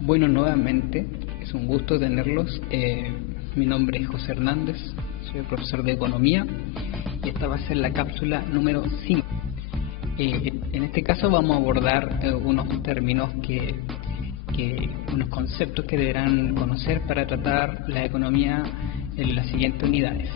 Bueno, nuevamente, es un gusto tenerlos. Mi nombre es José Hernández, soy el profesor de Economía y esta va a ser la cápsula número 5. En este caso vamos a abordar unos términos unos conceptos que deberán conocer para tratar la economía en las siguientes unidades.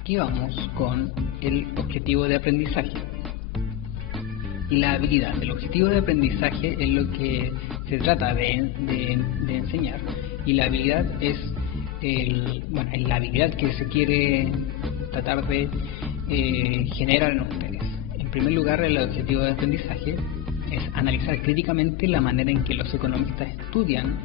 Aquí vamos con el objetivo de aprendizaje y la habilidad. El objetivo de aprendizaje es lo que se trata de enseñar, y la habilidad es la habilidad que se quiere tratar de generar en ustedes. En primer lugar, el objetivo de aprendizaje es analizar críticamente la manera en que los economistas estudian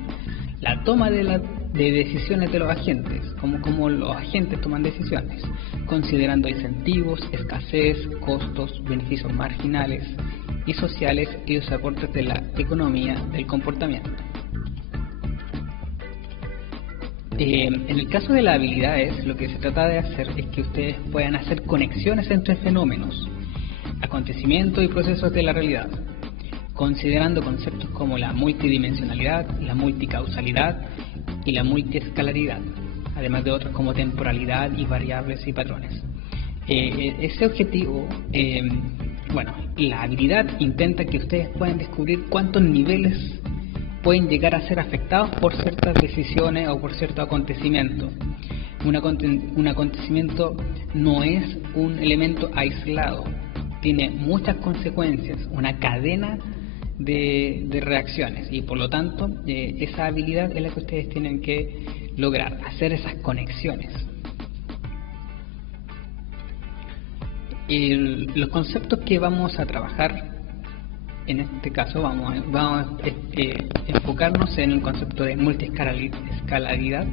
la toma de decisiones de los agentes, cómo los agentes toman decisiones, considerando incentivos, escasez, costos, beneficios marginales y sociales y los aportes de la economía del comportamiento. En el caso de las habilidades, lo que se trata de hacer es que ustedes puedan hacer conexiones entre fenómenos, acontecimientos y procesos de la realidad, considerando conceptos como la multidimensionalidad, la multicausalidad y la multiescalaridad, además de otros como temporalidad y variables y patrones. Ese objetivo, la habilidad intenta que ustedes puedan descubrir cuántos niveles pueden llegar a ser afectados por ciertas decisiones o por cierto acontecimiento. Un acontecimiento no es un elemento aislado, tiene muchas consecuencias, una cadena de reacciones, y por lo tanto esa habilidad es la que ustedes tienen que lograr, hacer esas conexiones. Los conceptos que vamos a trabajar en este caso, vamos a enfocarnos en el concepto de multiescalaridad,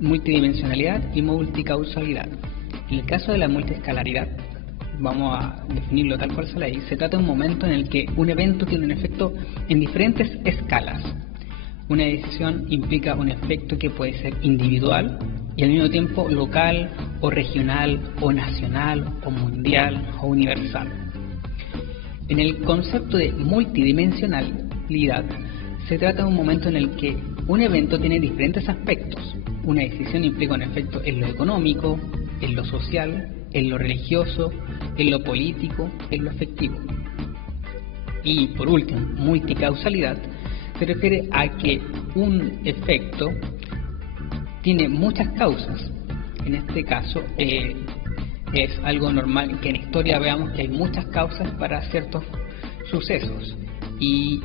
multidimensionalidad y multicausalidad. En el caso de la multiescalaridad, vamos a definirlo tal cual sale ahí. Se trata de un momento en el que un evento tiene un efecto en diferentes escalas. Una decisión implica un efecto que puede ser individual y al mismo tiempo local o regional o nacional o mundial o universal. En el concepto de multidimensionalidad, se trata de un momento en el que un evento tiene diferentes aspectos. Una decisión implica un efecto en lo económico, en lo social, en lo religioso, en lo político, en lo afectivo. Y por último, multicausalidad se refiere a que un efecto tiene muchas causas. En este caso es algo normal que en historia veamos que hay muchas causas para ciertos sucesos, y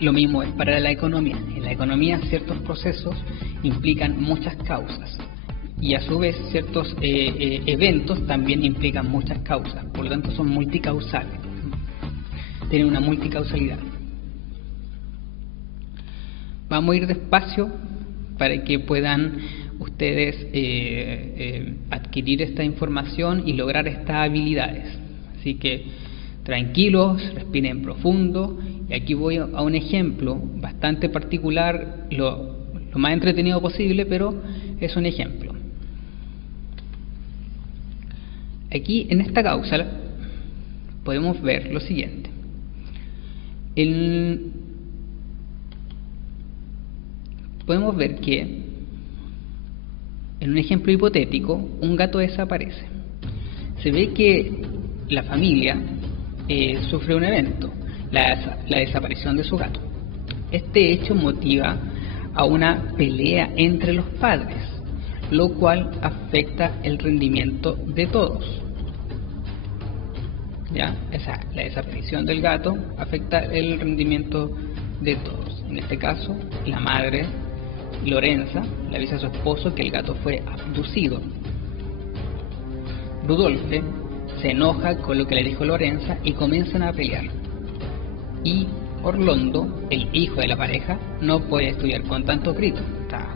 lo mismo es para la economía. En la economía ciertos procesos implican muchas causas, y a su vez ciertos eventos también implican muchas causas, por lo tanto son multicausales, tienen una multicausalidad. Vamos a ir despacio para que puedan ustedes adquirir esta información y lograr estas habilidades. Así que tranquilos, respiren profundo, y aquí voy a un ejemplo bastante particular, lo más entretenido posible, pero es un ejemplo. Aquí en esta cápsula podemos ver lo siguiente. Podemos ver que en un ejemplo hipotético, un gato desaparece. Se ve que la familia sufre un evento, la desaparición de su gato. Este hecho motiva a una pelea entre los padres, lo cual afecta el rendimiento de todos. ¿Ya? La desaparición del gato afecta el rendimiento de todos. En este caso, la madre Lorenza le avisa a su esposo que el gato fue abducido. Rudolfe se enoja con lo que le dijo Lorenza y comienzan a pelear. Y Orlando, el hijo de la pareja, no puede estudiar con tantos gritos, está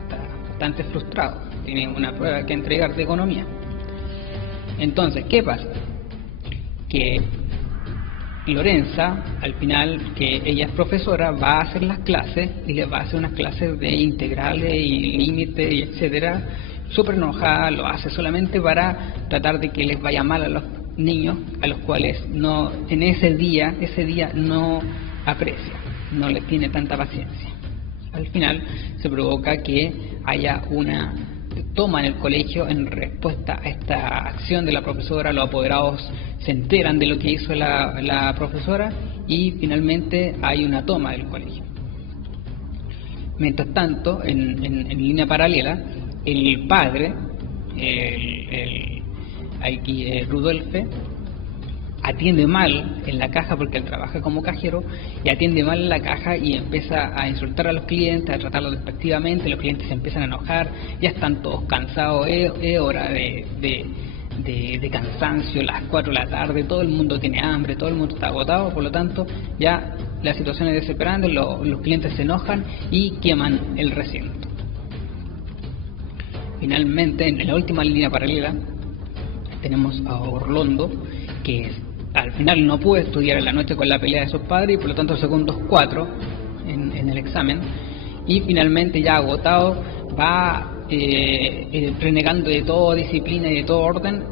bastante frustrado, tiene una prueba que entregar de economía. Entonces, ¿qué pasa? Que Lorenza, al final, que ella es profesora, va a hacer las clases y les va a hacer unas clases de integrales y límites y etcétera, súper enojada, lo hace solamente para tratar de que les vaya mal a los niños a los cuales no en ese día no aprecia, no le tiene tanta paciencia. Al final se provoca que haya una toma en el colegio en respuesta a esta acción de la profesora. Los apoderados se enteran de lo que hizo la profesora y finalmente hay una toma del colegio. Mientras tanto, en línea paralela, el padre, Rudolfe, atiende mal en la caja, porque él trabaja como cajero, y atiende mal en la caja y empieza a insultar a los clientes, a tratarlos despectivamente. Los clientes se empiezan a enojar, ya están todos cansados, es hora de cansancio, las 4 de la tarde, todo el mundo tiene hambre, todo el mundo está agotado, por lo tanto ya la situación es desesperante, los clientes se enojan y queman el recinto. Finalmente, en la última línea paralela, tenemos a Orlando, que al final no pudo estudiar en la noche con la pelea de sus padres y por lo tanto sacó un 2.4 en el examen, y finalmente ya agotado va renegando de toda disciplina y de todo orden.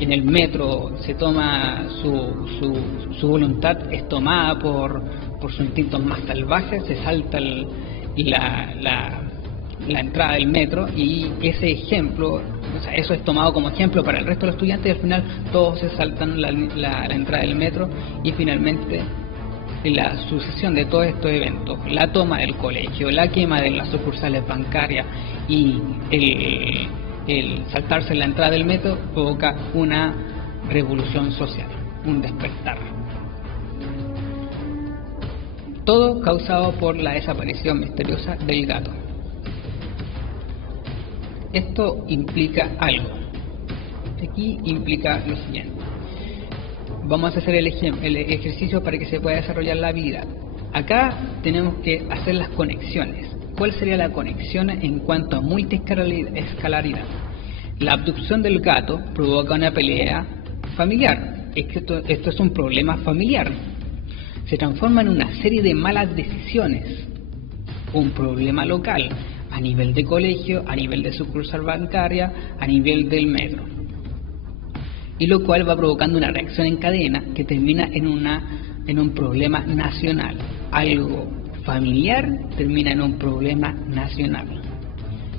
En el metro se toma su voluntad es tomada por sus instintos más salvajes, se salta la entrada del metro, y ese ejemplo, o sea, eso es tomado como ejemplo para el resto de los estudiantes, y al final todos se saltan la entrada del metro, y finalmente la sucesión de todos estos eventos, la toma del colegio, la quema de las sucursales bancarias y el saltarse la entrada del metro provoca una revolución social, un despertar. Todo causado por la desaparición misteriosa del gato. Esto implica algo. Aquí implica lo siguiente. Vamos a hacer el ejercicio para que se pueda desarrollar la habilidad. Acá tenemos que hacer las conexiones. ¿Cuál sería la conexión en cuanto a multiescalaridad? La abducción del gato provoca una pelea familiar. Esto es un problema familiar. Se transforma en una serie de malas decisiones. Un problema local, a nivel de colegio, a nivel de sucursal bancaria, a nivel del metro. Y lo cual va provocando una reacción en cadena que termina en un problema nacional. Algo familiar termina en un problema nacional.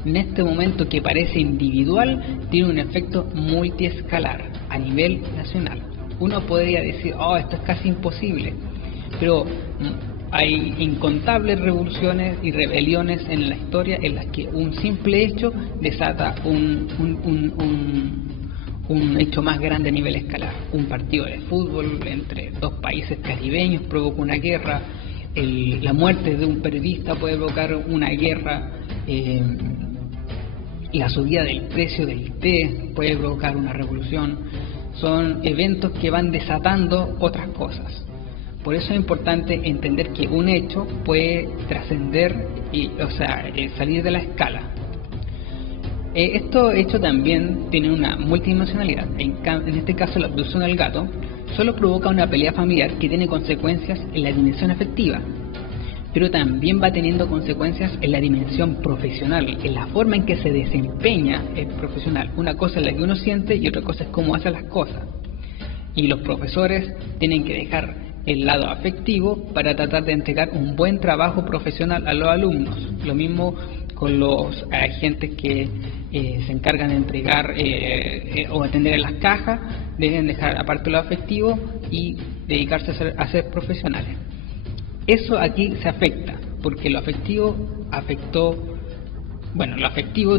En este momento que parece individual, tiene un efecto multiescalar a nivel nacional. Uno podría decir, esto es casi imposible, pero hay incontables revoluciones y rebeliones en la historia en las que un simple hecho desata un hecho más grande a nivel escalar. Un partido de fútbol entre dos países caribeños provoca una guerra, la muerte de un periodista puede provocar una guerra, la subida del precio del té puede provocar una revolución. Son eventos que van desatando otras cosas. Por eso es importante entender que un hecho puede trascender salir de la escala. Esto hecho también tiene una multidimensionalidad. En este caso, la abducción del gato solo provoca una pelea familiar que tiene consecuencias en la dimensión afectiva, pero también va teniendo consecuencias en la dimensión profesional, en la forma en que se desempeña el profesional. Una cosa es la que uno siente y otra cosa es cómo hace las cosas. Y los profesores tienen que dejar el lado afectivo para tratar de entregar un buen trabajo profesional a los alumnos. Lo mismo con los agentes que se encargan de entregar o atender en las cajas, deben dejar aparte lo afectivo y dedicarse a ser profesionales. Eso aquí se afecta, porque lo afectivo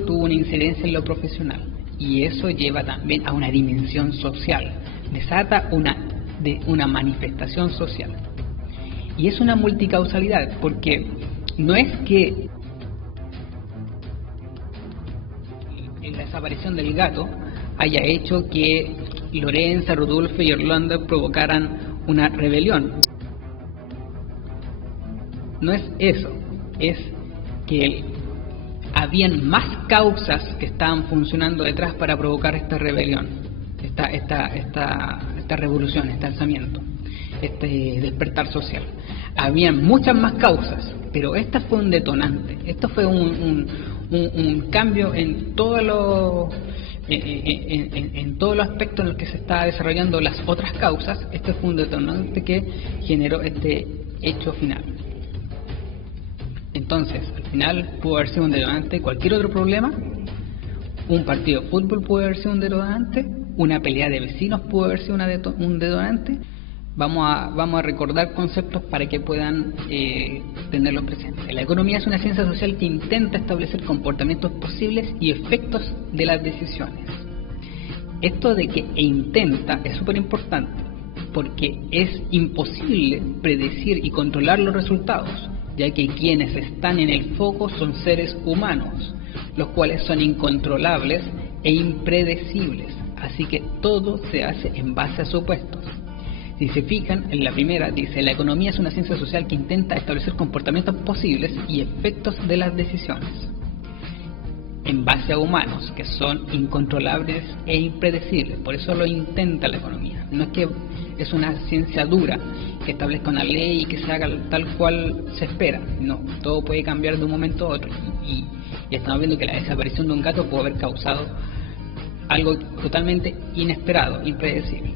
tuvo una incidencia en lo profesional, y eso lleva también a una dimensión social, desata una manifestación social. Y es una multicausalidad, porque no es que la desaparición del gato haya hecho que Lorenza, Rudolfe y Orlando provocaran una rebelión. No es eso, es que habían más causas que estaban funcionando detrás para provocar esta rebelión, esta revolución, este alzamiento, este despertar social. Habían muchas más causas, pero esta fue un detonante. Esto fue un cambio en todos en todos los aspectos en los que se está desarrollando las otras causas, este fue un detonante que generó este hecho final. Entonces, al final pudo haber sido un detonante cualquier otro problema. Un partido de fútbol pudo haber sido un detonante, una pelea de vecinos pudo haber sido un detonante. Vamos a recordar conceptos para que puedan tenerlos presentes. La economía es una ciencia social que intenta establecer comportamientos posibles y efectos de las decisiones. Esto de que intenta es súper importante, porque es imposible predecir y controlar los resultados, ya que quienes están en el foco son seres humanos, los cuales son incontrolables e impredecibles, así que todo se hace en base a supuestos. Si se fijan, en la primera dice: la economía es una ciencia social que intenta establecer comportamientos posibles y efectos de las decisiones en base a humanos, que son incontrolables e impredecibles. Por eso lo intenta la economía. No es que es una ciencia dura que establezca una ley y que se haga tal cual se espera. No, todo puede cambiar de un momento a otro. Y estamos viendo que la desaparición de un gato puede haber causado algo totalmente inesperado, impredecible.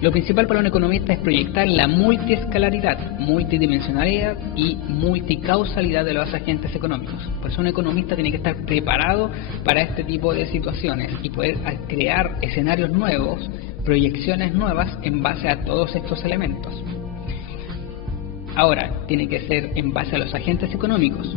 Lo principal para un economista es proyectar la multiescalaridad, multidimensionalidad y multicausalidad de los agentes económicos. Pues un economista tiene que estar preparado para este tipo de situaciones y poder crear escenarios nuevos, proyecciones nuevas en base a todos estos elementos. Ahora, tiene que ser en base a los agentes económicos.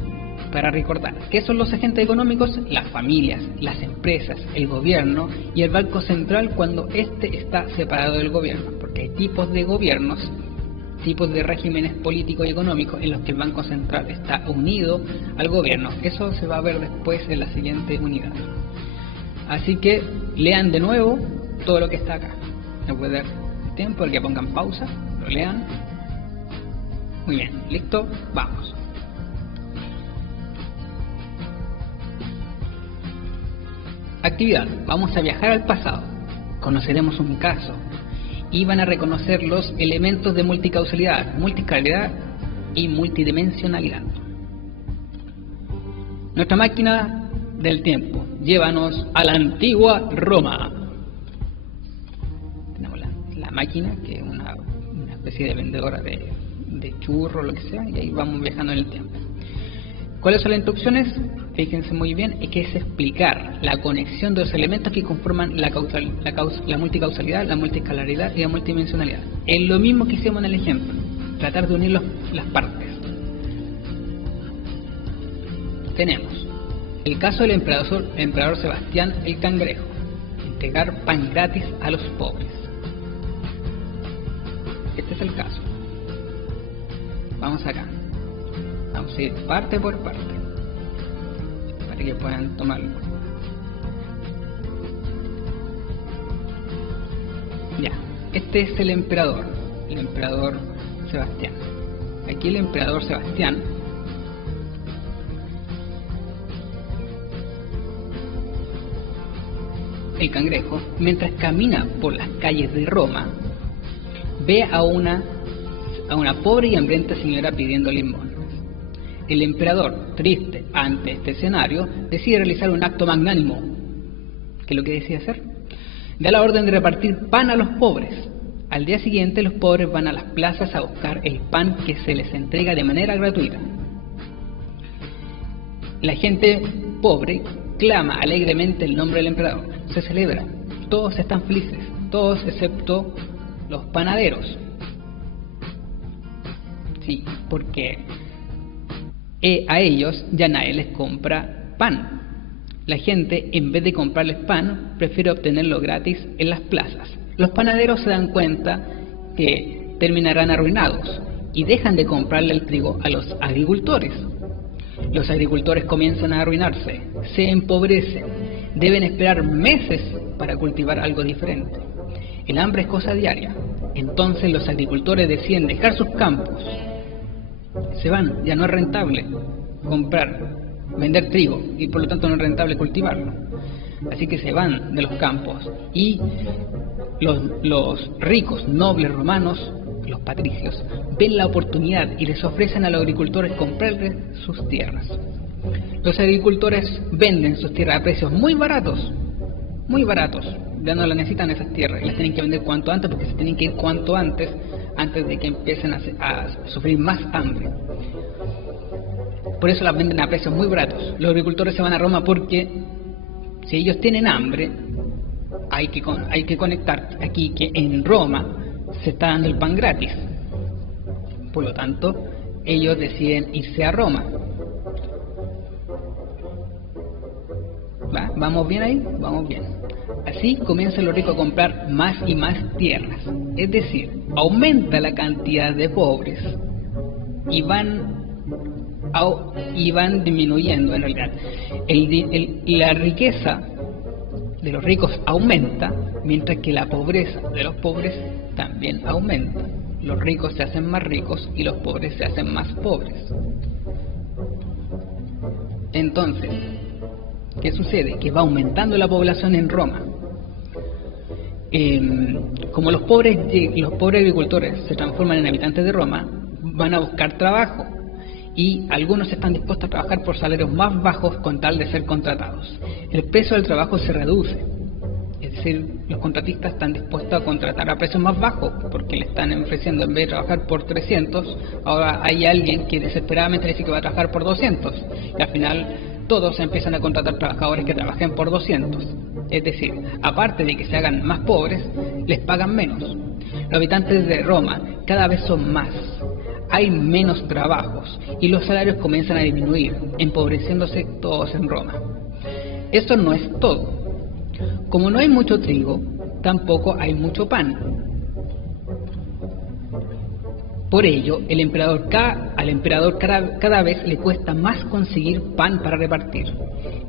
Para recordar, ¿qué son los agentes económicos? Las familias, las empresas, el gobierno y el Banco Central cuando éste está separado del gobierno, porque hay tipos de gobiernos, tipos de regímenes políticos y económicos en los que el Banco Central está unido al gobierno. Eso se va a ver después en la siguiente unidad. Así que lean de nuevo todo lo que está acá. No puede dar tiempo, el que pongan pausa, lo lean. Muy bien, listo, vamos. Actividad. Vamos a viajar al pasado. Conoceremos un caso y van a reconocer los elementos de multicausalidad, multiscalaridad y multidimensionalidad. Nuestra máquina del tiempo. Llévanos a la antigua Roma. Tenemos la máquina, que es una especie de vendedora de churros, lo que sea, y ahí vamos viajando en el tiempo. ¿Cuáles son las instrucciones? Fíjense muy bien, que es explicar la conexión de los elementos que conforman la multicausalidad, la multiscalaridad y la multidimensionalidad. Es lo mismo que hicimos en el ejemplo, tratar de unir las partes. Tenemos el caso del emperador Sebastián el Cangrejo, entregar pan gratis a los pobres. Este es el caso. Vamos acá. Vamos a ir parte por parte para que puedan tomarlo. Ya, este es el emperador Sebastián. Aquí el emperador Sebastián el Cangrejo, mientras camina por las calles de Roma, ve a una pobre y hambrienta señora pidiendo limosna. El emperador, triste ante este escenario, decide realizar un acto magnánimo. ¿Qué es lo que decide hacer? Da la orden de repartir pan a los pobres. Al día siguiente, los pobres van a las plazas a buscar el pan que se les entrega de manera gratuita. La gente pobre clama alegremente el nombre del emperador. Se celebra. Todos están felices, todos excepto los panaderos. Sí, porque a ellos ya nadie les compra pan. La gente, en vez de comprarles pan, prefiere obtenerlo gratis en las plazas. Los panaderos se dan cuenta que terminarán arruinados y dejan de comprarle el trigo a los agricultores. Los agricultores comienzan a arruinarse, se empobrecen, deben esperar meses para cultivar algo diferente. El hambre es cosa diaria. Entonces los agricultores deciden dejar sus campos. Se van, ya no es rentable vender trigo y por lo tanto no es rentable cultivarlo. Así que se van de los campos y los ricos, nobles romanos, los patricios, ven la oportunidad y les ofrecen a los agricultores comprarles sus tierras. Los agricultores venden sus tierras a precios muy baratos muy baratos, ya no las necesitan esas tierras y las tienen que vender cuanto antes porque se tienen que ir cuanto antes de que empiecen a sufrir más hambre. Por eso las venden a precios muy baratos. Los agricultores se van a Roma porque si ellos tienen hambre, hay que conectar aquí que en Roma se está dando el pan gratis. Por lo tanto, ellos deciden irse a Roma. ¿Vamos bien ahí? Vamos bien. Así comienzan los ricos a comprar más y más tierras. Es decir, aumenta la cantidad de pobres y van disminuyendo en realidad. La riqueza de los ricos aumenta, mientras que la pobreza de los pobres también aumenta. Los ricos se hacen más ricos y los pobres se hacen más pobres. Entonces, ¿qué sucede? Que va aumentando la población en Roma. Como los pobres agricultores se transforman en habitantes de Roma, van a buscar trabajo y algunos están dispuestos a trabajar por salarios más bajos con tal de ser contratados. El precio del trabajo se reduce, es decir, los contratistas están dispuestos a contratar a precios más bajos porque le están ofreciendo, en vez de trabajar por 300, ahora hay alguien que desesperadamente dice que va a trabajar por 200 y al final todos empiezan a contratar trabajadores que trabajen por 200. Es decir, aparte de que se hagan más pobres, les pagan menos. Los habitantes de Roma cada vez son más, hay menos trabajos y los salarios comienzan a disminuir, empobreciéndose todos en Roma. Eso no es todo. Como no hay mucho trigo, tampoco hay mucho pan. Por ello, al emperador cada vez le cuesta más conseguir pan para repartir.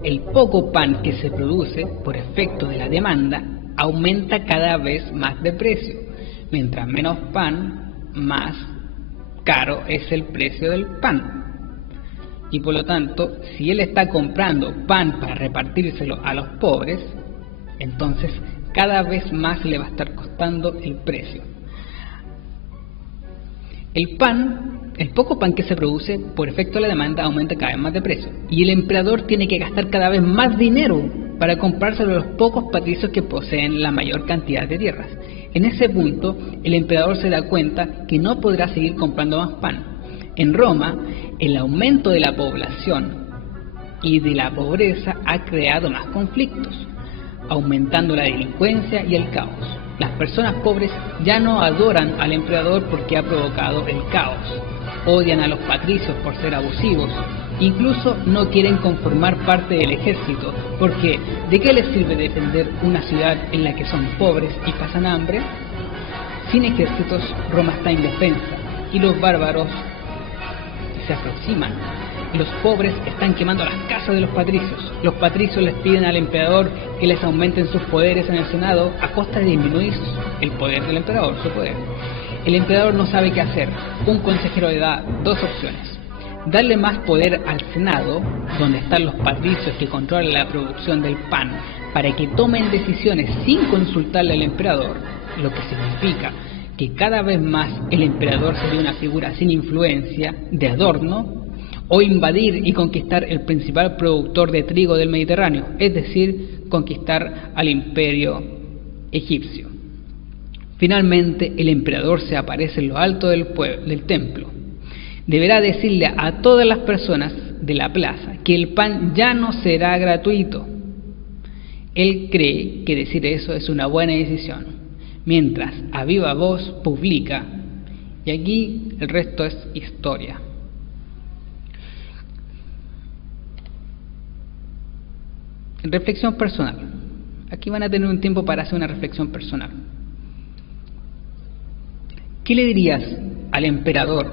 El poco pan que se produce por efecto de la demanda aumenta cada vez más de precio. Mientras menos pan, más caro es el precio del pan. Y por lo tanto, si él está comprando pan para repartírselo a los pobres, entonces cada vez más le va a estar costando el precio. El poco pan que se produce por efecto de la demanda aumenta cada vez más de precio y el emperador tiene que gastar cada vez más dinero para comprárselo a los pocos patricios que poseen la mayor cantidad de tierras. En ese punto, el emperador se da cuenta que no podrá seguir comprando más pan. En Roma, el aumento de la población y de la pobreza ha creado más conflictos, aumentando la delincuencia y el caos. Las personas pobres ya no adoran al emperador porque ha provocado el caos, odian a los patricios por ser abusivos, incluso no quieren conformar parte del ejército, porque ¿de qué les sirve defender una ciudad en la que son pobres y pasan hambre? Sin ejércitos, Roma está indefensa y los bárbaros se aproximan. Los pobres están quemando las casas de los patricios. Los patricios les piden al emperador que les aumenten sus poderes en el Senado a costa de disminuir el poder del emperador, su poder. El emperador no sabe qué hacer. Un consejero le da dos opciones: darle más poder al Senado, donde están los patricios que controlan la producción del pan, para que tomen decisiones sin consultarle al emperador, lo que significa que cada vez más el emperador sería una figura sin influencia, de adorno, o invadir y conquistar el principal productor de trigo del Mediterráneo, es decir, conquistar al imperio egipcio. Finalmente, el emperador se aparece en lo alto del templo. Deberá decirle a todas las personas de la plaza que el pan ya no será gratuito. Él cree que decir eso es una buena decisión, mientras a viva voz publica, y aquí el resto es historia. Reflexión personal. Aquí van a tener un tiempo para hacer una reflexión personal. ¿Qué le dirías al emperador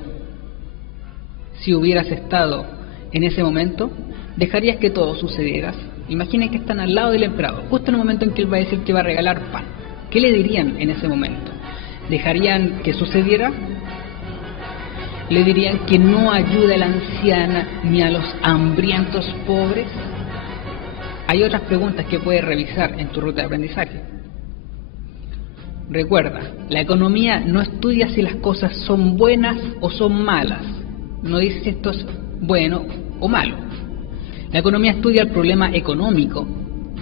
si hubieras estado en ese momento? ¿Dejarías que todo sucediera? Imaginen que están al lado del emperador, justo en el momento en que él va a decir que va a regalar pan. ¿Qué le dirían en ese momento? ¿Dejarían que sucediera? ¿Le dirían que no ayude a la anciana ni a los hambrientos pobres? Hay otras preguntas que puedes revisar en tu ruta de aprendizaje. Recuerda, la economía no estudia si las cosas son buenas o son malas. No dice si esto es bueno o malo. La economía estudia el problema económico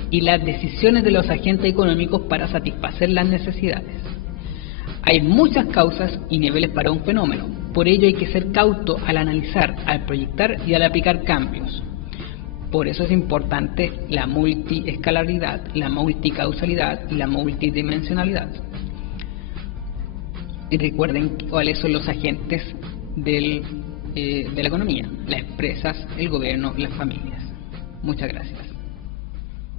y las decisiones de los agentes económicos para satisfacer las necesidades. Hay muchas causas y niveles para un fenómeno, por ello hay que ser cauto al analizar, al proyectar y al aplicar cambios. Por eso es importante la multiescalaridad, la multicausalidad y la multidimensionalidad. Y recuerden cuáles son los agentes de la economía: las empresas, el gobierno, las familias. Muchas gracias.